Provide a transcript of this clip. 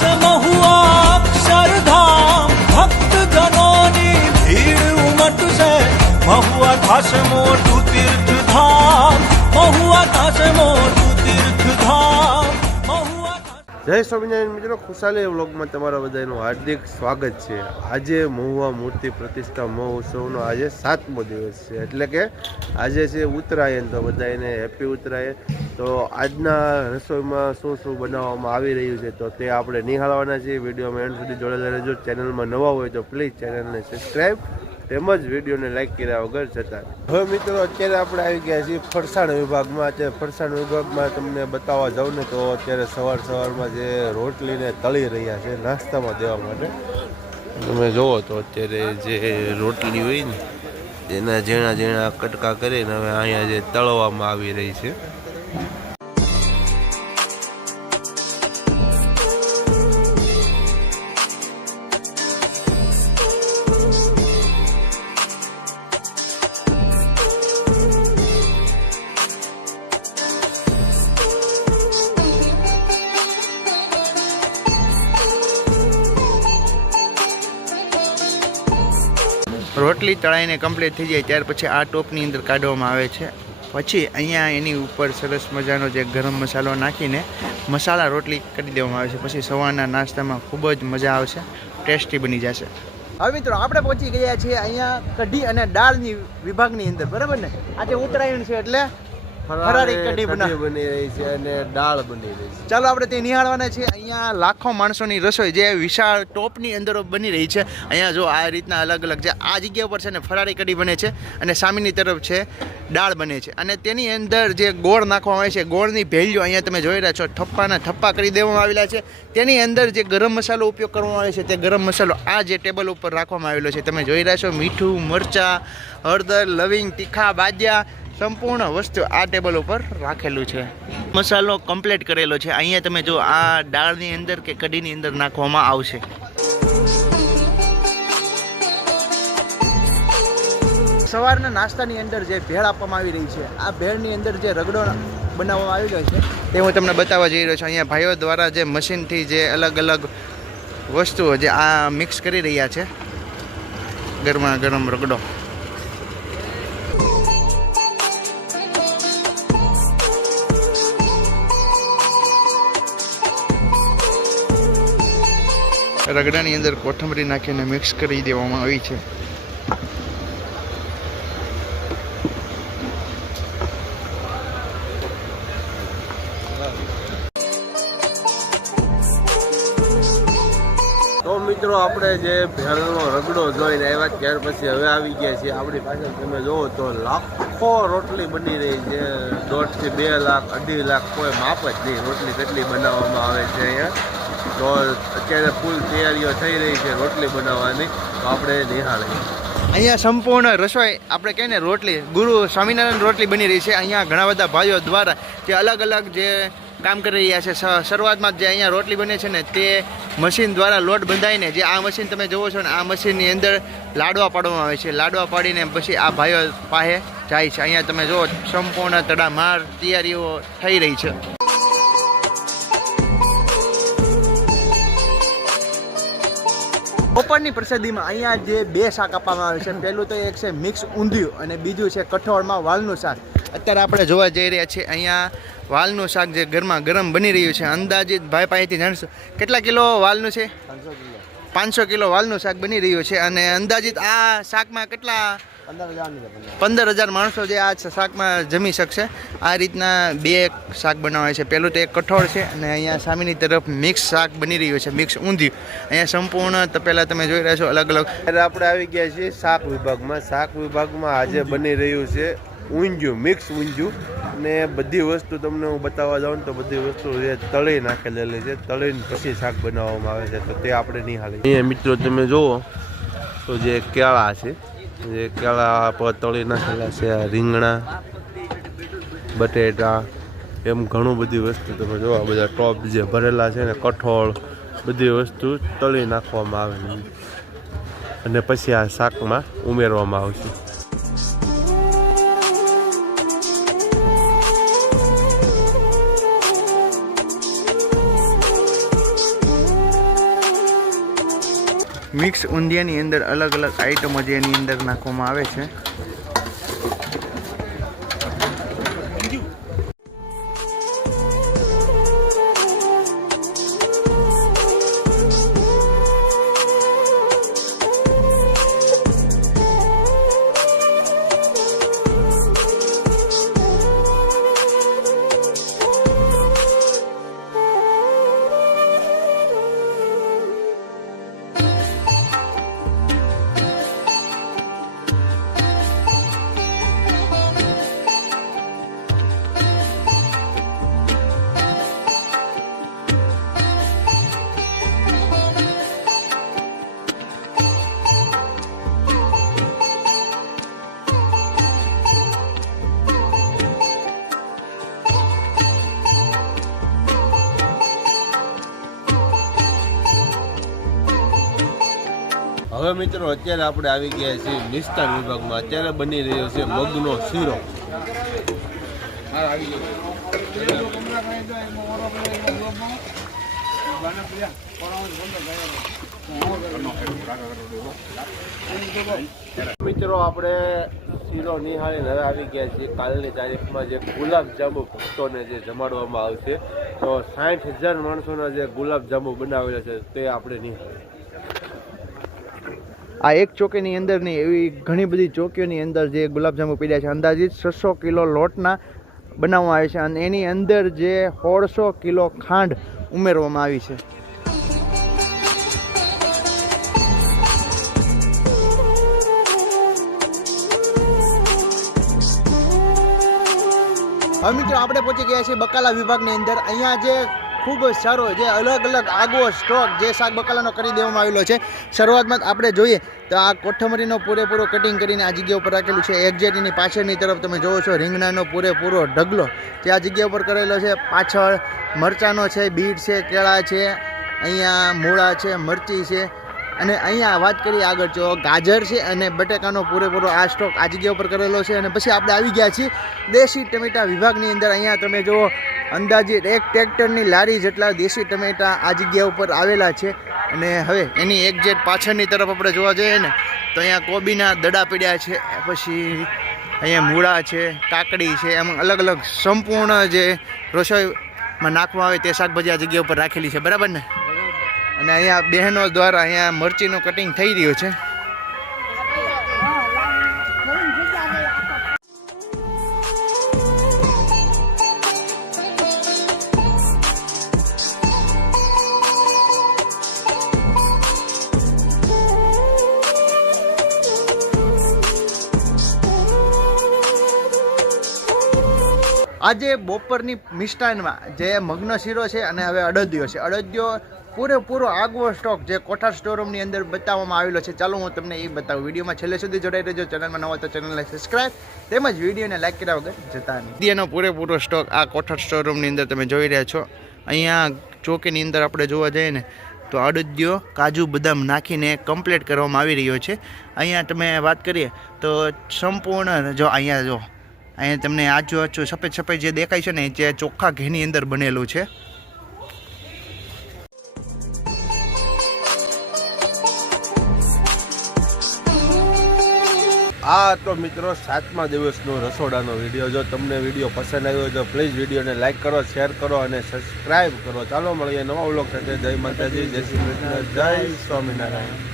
થશે મહુઆ અક્ષરધામ, ભક્તજનોની ભીડ ઉમટશે, મહુઆ થશે મોટું તીર્થધામ, મહુઆ થશે મોટું તીર્થધામ, મહુઆ. જય સ્વામિનારાયણ મિત્રો, ખુશાલી વ્લોગમાં તમારા બધાનું હાર્દિક સ્વાગત છે. આજે મહુવા મૂર્તિ પ્રતિષ્ઠા મહોત્સવનો આજે 7મો દિવસ છે, એટલે કે આજે છે ઉત્તરાયણ. તો બધાને હેપી ઉત્તરાયણ. તો આજના રસોઈમાં શું શું બનાવવામાં આવી રહ્યું છે તો તે આપણે નિહાળવાના છીએ. વિડીયોમાં એન્ડ સુધી જોડેલા રહેજો. ચેનલમાં નવા હોય તો પ્લીઝ ચેનલને સબસ્ક્રાઈબ તેમજ વિડીયોને લાઈક કર્યા વગર જતા. હવે મિત્રો અત્યારે આપણે આવી ગયા છીએ ફરસાણ વિભાગમાં. અત્યારે ફરસાણ વિભાગમાં તમને બતાવવા જાઉં ને તો અત્યારે સવારમાં જે રોટલીને તળી રહ્યા છે નાસ્તામાં દેવા માટે. તમે જુઓ તો અત્યારે જે રોટલી હોય ને તેના ઝીણા ઝીણા કટકા કરીને હવે અહીંયા જે તળવામાં આવી રહી છે. રોટલી તળાઈને કમ્પ્લીટ થઈ જાય ત્યાર પછી આ ટોપની અંદર કાઢવામાં આવે છે. પછી અહીંયા એની ઉપર સરસ મજાનો જે ગરમ મસાલો નાખીને મસાલા રોટલી કરી દેવામાં આવે છે. પછી સવારના નાસ્તામાં ખૂબ જ મજા આવશે, ટેસ્ટી બની જશે. હવે મિત્રો આપણે પહોંચી ગયા છીએ અહીંયા કઢી અને દાળની વિભાગની અંદર, બરાબર ને? આજે ઉત્તરાયણ છે એટલે ફરાળી કઢી બની રહી છે અને દાળ બની રહી છે. ચાલો આપણે તે નિહાળવાના છે. અહીંયા લાખો માણસોની રસોઈ જે વિશાળ ટોપની અંદર બની રહી છે. અહીંયા જો આ રીતના અલગ અલગ જે આ જગ્યા ઉપર છે ને ફરાળી કઢી બને છે અને સામેની તરફ છે દાળ બને છે. અને તેની અંદર જે ગોળ નાખવામાં આવે છે, ગોળની ભેળીઓ અહીંયા તમે જોઈ રહ્યા છો થપ્પાના થપ્પા કરી દેવામાં આવેલા છે. તેની અંદર જે ગરમ મસાલો ઉપયોગ કરવામાં આવે છે તે ગરમ મસાલો આ જે ટેબલ ઉપર રાખવામાં આવેલો છે. તમે જોઈ રહ્યા છો મીઠું, મરચાં, હળદર, લવિંગ, તીખા, બાદિયા, સંપૂર્ણ વસ્તુ આ ટેબલ ઉપર રાખેલું છે. મસાલો કમ્પ્લીટ કરેલો છે. અહીંયા તમે જો આ દાળની અંદર કે કઢીની અંદર નાખવામાં આવશે. સવારના નાસ્તાની અંદર જે ભેળ આપવામાં આવી રહી છે, આ ભેળની અંદર જે રગડો બનાવવામાં આવી રહ્યો છે તે હું તમને બતાવવા જઈ રહ્યો છું. અહીંયા ભાઈઓ દ્વારા જે મશીનથી જે અલગ અલગ વસ્તુઓ જે આ મિક્સ કરી રહ્યા છે, ગરમા ગરમ રગડો. રગડાની અંદર કોથમરી નાખીને મિક્સ કરી દેવામાં આવી છે. તો મિત્રો આપણે જે ભેળનો રગડો જોઈને આવ્યા ત્યાર પછી હવે આવી ગયા છીએ આપણી પાછળ. તમે જુઓ તો લાખો રોટલી બની રહી છે. 1.5 થી 2 લાખ, 2.5 લાખ કોઈ માપ જ નહીં રોટલી કેટલી બનાવવામાં આવે છે અહીંયા. તો અત્યારે ફૂલ તૈયારીઓ થઈ રહી છે રોટલી બનાવવાની. તો આપણે નિહાળીએ. અહીંયા સંપૂર્ણ રસોઈ આપણે કહીએ ને રોટલી ગુરુ સ્વામિનારાયણ રોટલી બની રહી છે. અહીંયા ઘણા બધા ભાઈઓ દ્વારા જે અલગ અલગ જે કામ કરી રહ્યા છે. શરૂઆતમાં જે અહીંયા રોટલી બને છે ને તે મશીન દ્વારા લોટ બંધાઈને જે આ મશીન તમે જુઓ છો ને આ મશીનની અંદર લાડવા પાડવામાં આવે છે. લાડવા પાડીને પછી આ ભાઈઓ પાસે જાય છે. અહીંયા તમે જુઓ સંપૂર્ણ તડામાર તૈયારીઓ થઈ રહી છે. બપોરની પ્રસાદીમાં અહીંયા જે 2 શાક આપવામાં આવે છે. પહેલું તો એક છે મિક્સ ઊંધિયું અને બીજું છે કઠોળમાં વાલનું શાક. અત્યારે આપણે જોવા જઈ રહ્યા છીએ અહીંયા વાલનું શાક જે ગરમા ગરમ બની રહ્યું છે. અંદાજિત ભાઈ પાસેથી જાણશો કેટલા કિલો વાલનું છે? 500 કિલો વાલનું શાક બની રહ્યું છે. અને અંદાજિત આ શાકમાં કેટલા 15,000 માણસો જે આ શાકમાં જમી શકશે. આ રીતના 2 શાક બનાવાય છે. પહેલું તો એક કઠોળ છે અને અહીંયા સામેની તરફ મિક્સ શાક બની રહ્યું છે, મિક્સ ઊંધિયું. અહીંયા સંપૂર્ણ તપેલા તમે જોઈ રહ્યા છો અલગ અલગ. આપણે આવી ગયા છીએ શાક વિભાગમાં. શાક વિભાગમાં આજે બની રહ્યું છે ઊંધિયું, મિક્સ ઊંધિયું. ને બધી વસ્તુ તમને હું બતાવવા જાઉં તો બધી વસ્તુ જે તળી નાખેલી છે, તળીને પછી શાક બનાવવામાં આવે છે. તો તે આપણે નિહાળીએ. અહીંયા મિત્રો તમે જુઓ તો જે કેળા છે, જે કેળા પર તળી નાખેલા છે, રીંગણા, બટેટા, એમ ઘણું બધી વસ્તુ તમે જોવા બધા ટોપ જે ભરેલા છે ને કઠોળ બધી વસ્તુ તળી નાખવામાં આવે અને પછી આ શાકમાં ઉમેરવામાં આવશે. મિક્સ ઊંધિયાની અંદર અલગ અલગ આઈટમો જે એની અંદર નાખવામાં આવે છે. હવે મિત્રો અત્યારે આપણે આવી ગયા છીએ મિષ્ટાન વિભાગમાં. અત્યારે બની રહ્યો છે મગનો શીરો. મિત્રો આપણે શીરો નિહાળીને હવે આવી ગયા છીએ કાલની તારીખમાં જે ગુલાબજાંબુ ભક્તોને જે જમાડવામાં આવશે. તો 60,000 માણસોના જે ગુલાબજાંબુ બનાવેલા છે તે આપણે નિહાળીએ. આ એક ચોકીની અંદર નહીં, એવી ઘણી બધી ચોકીઓની અંદર જે ગુલાબજાંબુ પીડ્યા છે. અંદાજિત 600 કિલો લોટના બનાવવામાં આવે છે અને એની અંદર જે 1,600 કિલો ખાંડ ઉમેરવામાં આવી છે. હવે મિત્રો આપણે પહોંચી ગયા છીએ બકાલા વિભાગની અંદર. અહીંયા જે ખૂબ જ સારો જે અલગ અલગ આગવો સ્ટોક જે શાક બકાલાનો કરી દેવામાં આવેલો છે. શરૂઆતમાં આપણે જોઈએ તો આ કોઠમરીનો પૂરેપૂરો કટિંગ કરીને આ જગ્યા ઉપર રાખેલું છે. એક્ઝેક્ટની પાછળની તરફ તમે જોવો છો રીંગણાનો પૂરેપૂરો ઢગલો જે આ જગ્યા ઉપર કરેલો છે. પાછળ મરચાંનો છે, બીટ છે, કેળા છે, અહીંયા મૂળા છે, મરચી છે અને અહીંયા વાત કરીએ આગળ જો ગાજર છે અને બટેકાનો પૂરેપૂરો આ સ્ટોક આ જગ્યા ઉપર કરેલો છે. અને પછી આપણે આવી ગયા છીએ દેશી ટમેટા વિભાગની અંદર. અહીંયા તમે જુઓ અંદાજિત એક ટ્રેક્ટરની લારી જેટલા દેશી ટમેટા આ જગ્યા ઉપર આવેલા છે. અને હવે એની એક્ઝેક્ટ પાછળની તરફ આપણે જોવા જઈએ ને તો અહીંયા કોબીના દડા પડ્યા છે, પછી અહીંયા મૂળા છે, કાકડી છે, એમ અલગ અલગ સંપૂર્ણ જે રસોઈમાં નાખવા આવે તે શાકભાજી આ જગ્યા ઉપર રાખેલી છે. બરાબર ને? અને અહીંયા બહેનો દ્વારા અહીંયા મરચીનું કટિંગ થઈ રહ્યું છે. આજે બપોરની મિષ્ટાનમાં જે મગનો શીરો છે અને હવે અડદિયો છે. અડદિયો પૂરેપૂરો આગવો સ્ટોક જે કોઠાર સ્ટોરરૂમની અંદર બતાવવામાં આવેલો છે. ચાલો હું તમને એ બતાવું. વિડીયોમાં છેલ્લે સુધી જોડાઈ રહેજો. ચેનલમાં નવા તો ચેનલને સબસ્ક્રાઈબ તેમજ વિડીયોને લાઈક કર્યા વગર જતા નહીં. અડદિયાનો પૂરેપૂરો સ્ટોક આ કોઠાર સ્ટોરરૂમની અંદર તમે જોઈ રહ્યા છો. અહીંયા ચોકીની અંદર આપણે જોવા જઈએ ને તો અડદિયો કાજુ બદામ નાખીને કમ્પ્લીટ કરવામાં આવી રહ્યો છે. અહીંયા તમે વાત કરીએ તો સંપૂર્ણ જો અહીંયા તમને આજુ સફેદ સફેદ જે દેખાય છે ને જે ચોખ્ખા ઘીની અંદર બનેલું છે. આ તો મિત્રો 7મા દિવસનો રસોડાનો વિડીયો. જો તમને વિડીયો પસંદ આવ્યો તો પ્લીઝ વિડીયોને લાઈક કરો, શેર કરો અને સબસ્ક્રાઈબ કરો. ચાલો મળીએ નવા વ્લોગ સાથે. જય માતાજી, જય શ્રી કૃષ્ણ, જય સ્વામિનારાયણ.